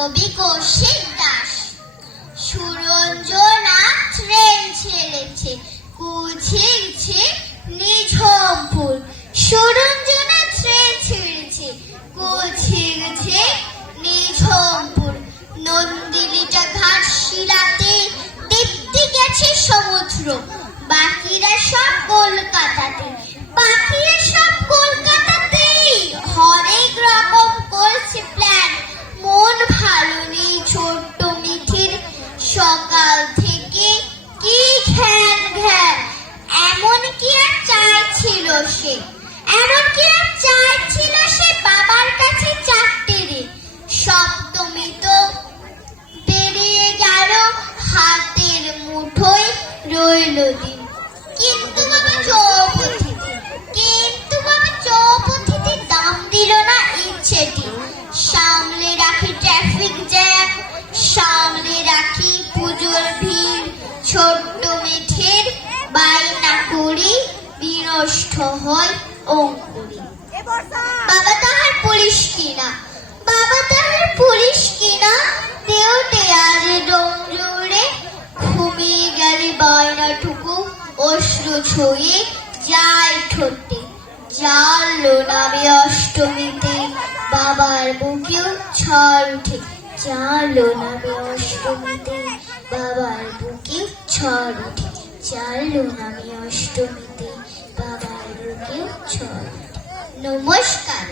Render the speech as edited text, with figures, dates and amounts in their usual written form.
কবি কৌশিক দাস। সুরঞ্জনা ট্রেন ছেড়েছে, কুচিছে নিঝুম ফুল। সুরঞ্জনা ট্রেন ছেড়েছে, কুচিছে নিঝুম ফুল। নন্দিনীটা ঘাট শিলাতে, দীপ্তি গেছে সমুদ্র। বাকিরা সব কলকাতাতে, বাকিরা সব কলকাতাতে। হরেক রকম করছে প্ল্যান, মন ভালো নেই ছোট্ট মিঠির। সকাল থেকে কি ঘ্যান ঘ্যান, এমন কি আর চাইছিল সে, এমন কি আর চাইছিল সে বাবার কাছে চারটে রে। সপ্তমী তো পেরিয়ে গেল, হাতের মুঠোয় রইল দিন। কিন্তু বাবা চৌপথিতে, কিন্তু বাবা চৌপথিতে দাম দিল না ইচ্ছেটি। সামলে রাখি ট্রাফিক জ্যাম, সামলে রাখি পুজোর ভিড়। ছোট্ট মিঠের বাইনা করি বিনষ্ট হয় অঙ্কুরি। বাবা তাহার পুলিশ কিনা, বাবা তাহার পুলিশ কিনা। দেওতে আজ ডোমজুড়ে ঘুমিয়ে গেলে বায়নাটুকু অশ্রু ছুঁয়ে যায় ঠোঁটে। জানলো নামে অষ্টমীতে বাবার বুকেও ঝড় উঠে। জানলো নামে অষ্টমীতে বাবার বুকেও ঝড় উঠে। জানলো নামে অষ্টমীতে বাবার বুকেও ঝড় উঠে। নমস্কার।